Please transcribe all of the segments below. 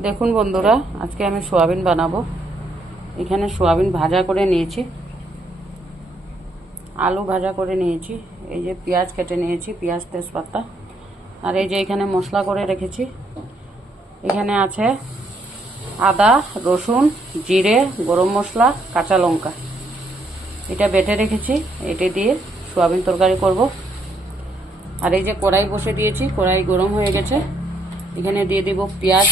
দেখুন বন্ধুরা, আজকে আমি সোয়াবিন বানাবো। এখানে সোয়াবিন ভাজা করে নিয়েছি, আলু ভাজা করে নিয়েছি, এই যে পেঁয়াজ কেটে নিয়েছি, পেঁয়াজ তেজপাতা, আর এই যে এখানে মশলা করে রেখেছি। এখানে আছে আদা, রসুন, জিরে, গরম মশলা, কাঁচা লঙ্কা, এটা বেটে রেখেছি। এটা দিয়ে সোয়াবিন তরকারি করব। আর এই যে কড়াই বসে দিয়েছি, কড়াই গরম হয়ে গেছে। এখানে দিয়ে দিব পেঁয়াজ।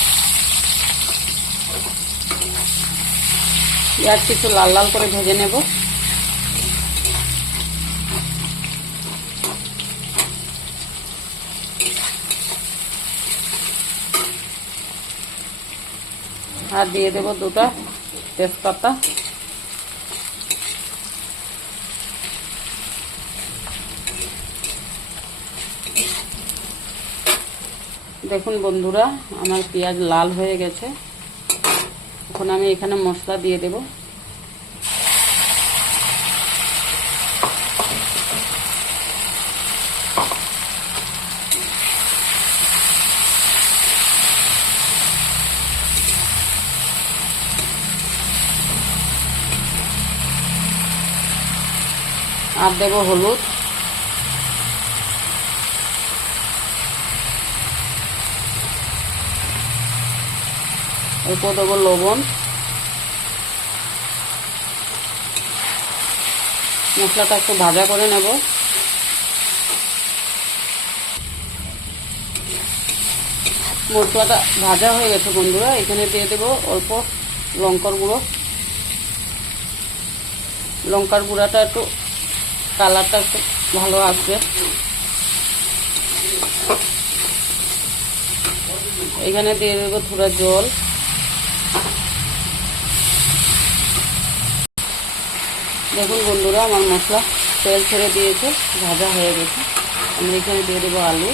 পেঁয়াজ কিছু লাল লাল করে ভেজে নেব। আর দিয়ে দেব দুটো তেজপাতা। দেখুন বন্ধুরা, আমার পেঁয়াজ লাল হয়ে গেছে। এখন আমি এখানে মশলা দিয়ে দেব। আর দেব হলুদ, এরপর দেবো লবণ। মশলাটা একটু ভাজা করে নেব। মশলাটা ভাজা হয়ে গেছে বন্ধুরা, এখানে দিয়ে দেব অল্প লঙ্কার গুঁড়ো। লঙ্কার গুঁড়াটা একটু কালারটা একটু ভালো আসবে। এখানে দিয়ে দেবো থোড়া জল। দেখুন বন্ধুরা, আমার মশলা তেল ছেড়ে দিয়েছে, ভাজা হয়ে গেছে। আমি এখানে দিয়ে দেবো আলু।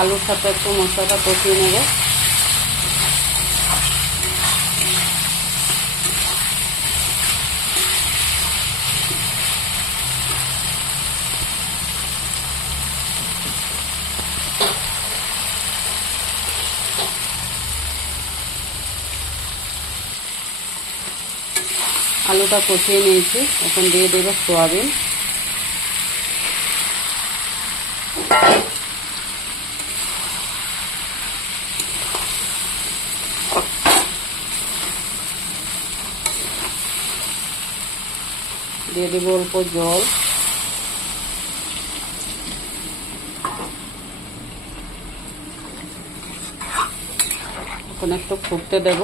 আলুর সাথে একটু মশলাটা কষিয়ে নেব। আলুটা কষিয়ে নিয়েছি, এখন দিয়ে দেবো সোয়াবিন। দিয়ে দেবো অল্প জল। এখন একটু ফুটতে দেব।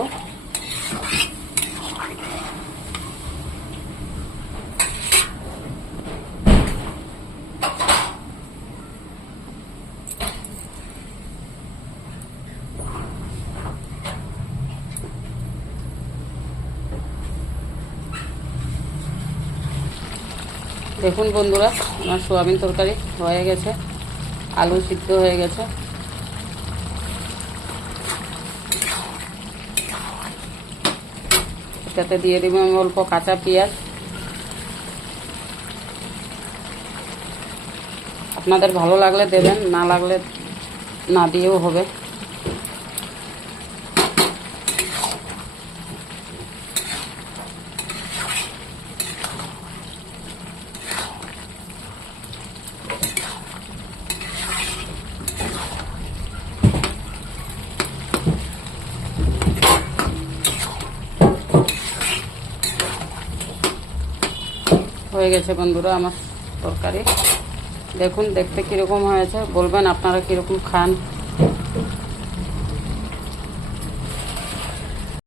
দেখুন বন্ধুরা, আমার সোয়াবিন তরকারি হয়ে গেছে, আলু সিদ্ধ হয়ে গেছে। এটাতে দিয়ে দেবো আমি অল্প কাঁচা পেঁয়াজ। আপনাদের ভালো লাগলে দেবেন, না লাগলে না দিয়েও হবে। হয়ে গেছে বন্ধুরা আমার তরকারি। দেখুন দেখতে কীরকম হয়েছে, বলবেন আপনারা কীরকম খান।